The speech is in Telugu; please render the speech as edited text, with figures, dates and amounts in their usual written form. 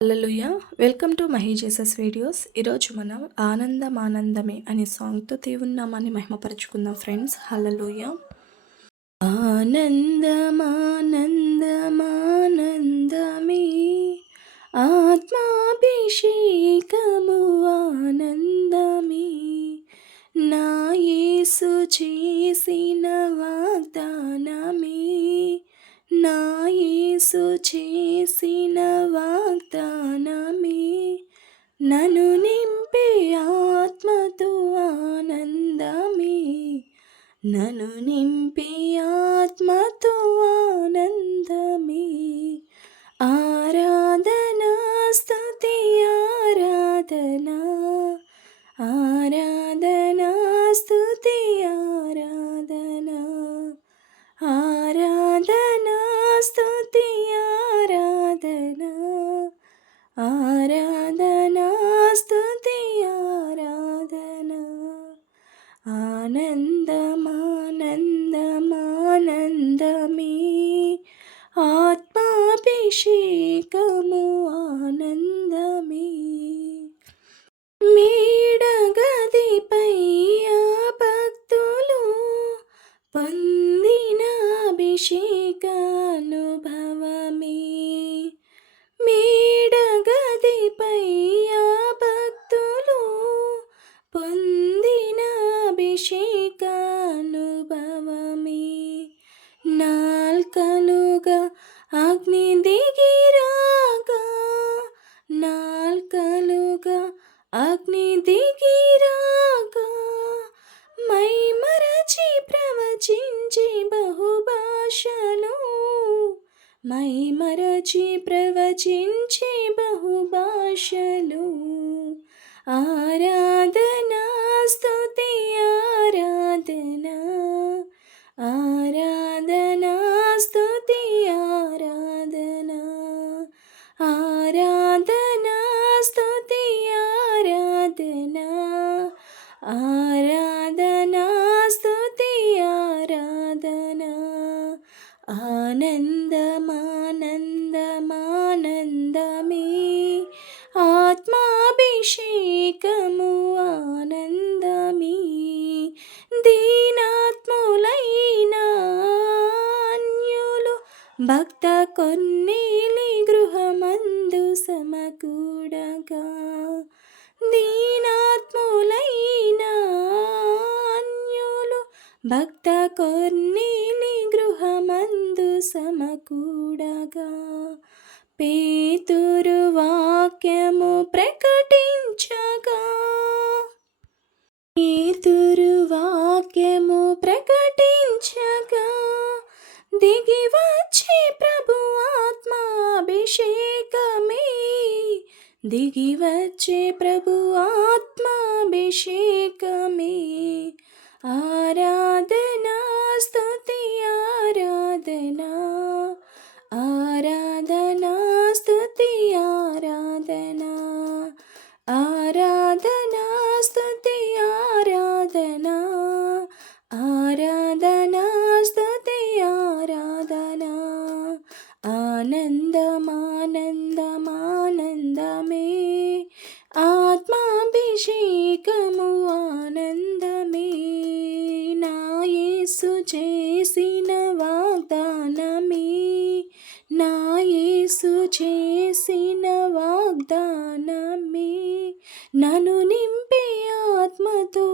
Hallelujah! Welcome to Mahi Jesus videos. ఈరోజు మనం ఆనందం ఆనందమే అనే సాంగ్‌తో దేవుని నామాన్ని మహిమపరుచుకుందాం ఫ్రెండ్స్. హల్లెలూయా! ఆనందమానందమానందమే ఆత్మాభిషేకము ఆనందమే నా యేసు చేసిన వాగ్దానమే నా యేసు చేసిన వాగ్దానమే నన్ను నింపే ఆత్మతో ఆనందమే నన్ను నింపే ఆత్మతో ఆనందమే ఆరాధనా స్తుతి ఆరాధనా ఆరాధనా స్తుతి ఆరాధనా ఆరాధనా స్తుతి ఆరాధనా ఆరాధనా స్తుతి ఆరాధనా ఆనందమానందమానందమే ఆత్మాభిషేకము ఆనందమే మేడగదిపై ఆ భక్తులు పొందిన అభిషేకానుభవమే మేడగదిపై ఆ భక్తులు పొందిన అభిషేకానుభవమే నాల్కలుగా అగ్ని దిగిరాగా నాల్కలుగా అగ్ని దిగిరాగా మై మరచి ప్రవచించి బహుభాషలు మై మరచి ప్రవచించి బహుభాషలు ఆరాధనా స్తుతి ఆరాధనా ఆరాధనా స్తుతి ఆరాధనా ఆరాధనా స్తుతి ఆరాధనా ఆరాధనా స్తుతి ఆరాధనా ఆనందమానందమానందమే ఆత్మాభిషేకము ఆనందమే దీనాత్ములైన అన్యులు భక్త కొన్నేలి గృహమందు సమకూడగా దీనాత్ములైన అన్యులు భక్త కొన్నేలి గృహమందు సమకూడగా పేతురు వాక్యము ప్రకటించగా పేతురు వాక్యము ప్రకటించగా దిగి వచ్చే ప్రభు ఆత్మాభిషేకమే దిగి వచ్చే ప్రభు ఆత్మాభిషేకమే ఆరాధనా స్తుతి ఆరాధనా ఆరాధనా స్తుతి ఆరాధనా ఆరాధనా స్తుతి ఆరాధనా ఆరాధనా స్తుతి ఆరాధనా ఆనందమానందమానందమే ఆత్మాభిషేకము ఆనందమే నా యేసు చేసిన వాగ్దానమే నా యేసు చేసిన వాగ్దానమే నన్ను నింపే ఆత్మతో